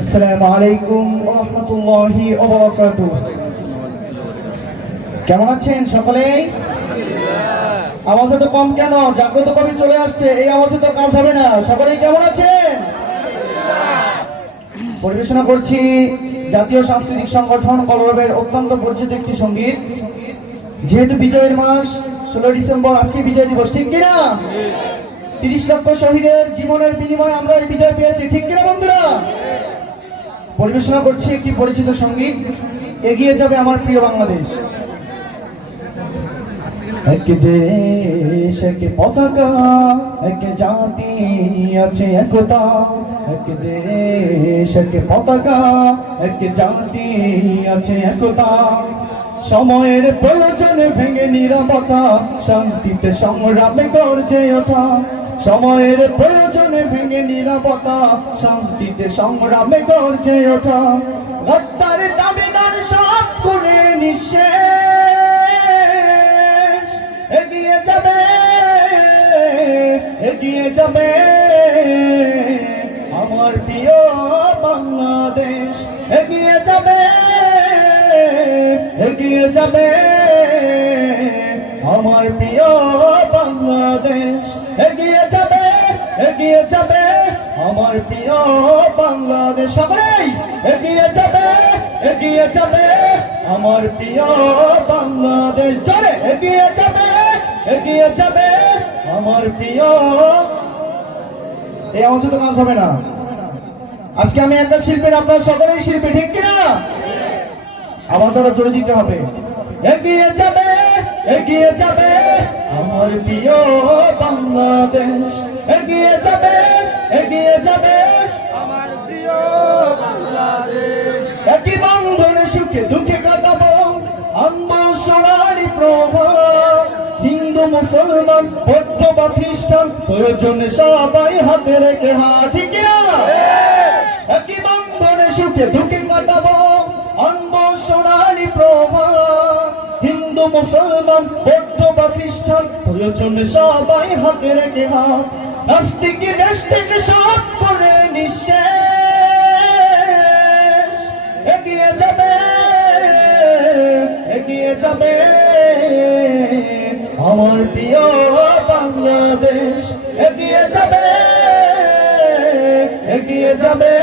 আসসালামু আলাইকুম ওয়া রাহমাতুল্লাহি ওয়া বারাকাতুহু। কেমন আছেন সকলেই? আওয়াজ তো কম কেন? জাগ্রত কবি চলে আসছে, এই আওয়াজে তো কাজ হবে না। সকলেই কেমন আছেন? পরিবেশনা করছি জাতীয় সাংস্কৃতিক সংগঠন কলরবের অত্যন্ত পরিচিত একটি সঙ্গীত। যেহেতু বিজয়ের মাস 16 ডিসেম্বর, আজকে বিজয় দিবস, ঠিক কিনা? 30 লক্ষ শহীদের জীবনের বিনিময়ে আমরা এই বিজয় পেয়েছি, ঠিক কিনা বন্ধুরা? পরিবেশনা করছি একটি পরিচিত সঙ্গীত, এগিয়ে যাবে আমার প্রিয় বাংলাদেশ। এক দেশ, এক পতাকা, এক জাতি আছে একতা। এক দেশ, এক পতাকা, এক জাতি আছে একতা। সময়ের প্রয়োজনে ভেঙে নীরবতা, শান্তিতে সংগ্রামে গর্জে ওঠা। সময়ের প্রয়োজনে ভেঙে নীরবতা, শান্তিতে সংগ্রামে গর্জে ওঠা। গদ্দার দাবিদার সব করে নিঃশেষ, এগিয়ে যাবে, এগিয়ে যাবে আমার প্রিয় বাংলাদেশ। এগিয়ে যাবে, এগিয়ে যাবে আমার প্রিয় বাংলাদেশ। এগিয়ে যাবে, এগিয়ে যাবে আমার প্রিয় বাংলাদেশ। সকলেই এগিয়ে যাবে, এগিয়ে যাবে আমার প্রিয় বাংলাদেশ। জোরে এগিয়ে যাবে, এগিয়ে যাবে আমার প্রিয়। এই আওয়াজে তো কাজ হবে না। আজকে আমি একটা শিল্পীর, আপনারা সকলেই শিল্পী, ঠিক কিনা? আওয়াজটা জোরে দিতে হবে। এগিয়ে যাবে, এগিয়ে যাবে আমার প্রিয় বাংলাদেশ। এগিয়ে যাবে, এগিয়ে যাবে আমার প্রিয় বাংলাদেশ। একই বন্ধনে সুখে দুঃখে কাটাবো, আনবো সোনালি প্রভাত। হিন্দু মুসলমান বৌদ্ধ বা খ্রিস্টান, প্রয়োজনে সবাই হাতে রেখে হাত, ঠিক কিনা? একই বন্ধনে সুখে দুঃখে কাটাবো, আনবো সোনালি প্রভাত। হিন্দু মুসলমান বৌদ্ধ বা খ্রিস্টান, প্রয়োজনে সবাই হাতে রেখে হাত। নাস্তিকি দেশ থেকে সব করে নিঃশেষ, এগিয়ে যাবে, এগিয়ে যাবে আমার প্রিয় বাংলাদেশ। এগিয়ে যাবে, এগিয়ে যাবে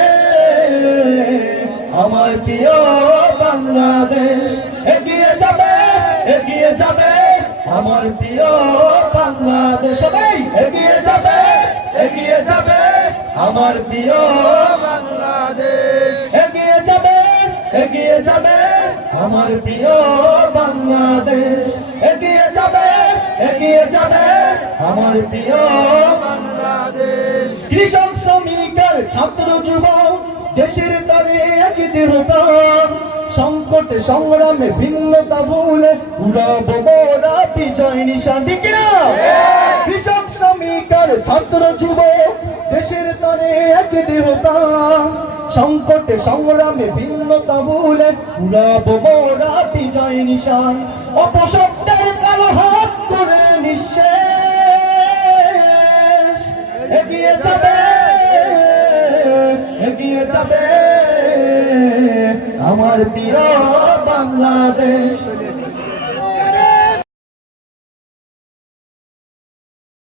আমার প্রিয় বাংলাদেশ। এগিয়ে যাবে, এগিয়ে যাবে আমার প্রিয় বাংলাদেশ। সবাই এগিয়ে যাবে, এগিয়ে যাবে আমার প্রিয় বাংলাদেশ। এগিয়ে যাবে, এগিয়ে যাবে আমার প্রিয় বাংলাদেশ। এগিয়ে যাবে, এগিয়ে যাবে আমার প্রিয় বাংলাদেশ। কৃষক শ্রমিকের ছাত্র যুবক, দেশের তরে একই দৃঢ়তার। সংকটে সংগ্রামে ভিন্নতা ভুলে উড়াবো মোরা বিজয় নিশান, ঠিক না? কৃষক শ্রমিকের ছাত্র যুবক, দেশের তরে একই দৃঢ়তার। সংকটে সংগ্রামে ভিন্নতা ভুলে উড়াবো মোরা বিজয় নিশান। অপশব্দের কালো হাত করে নিঃশেষ, এগিয়ে যাবে, এগিয়ে যাবে আমার প্রিয় বাংলাদেশ।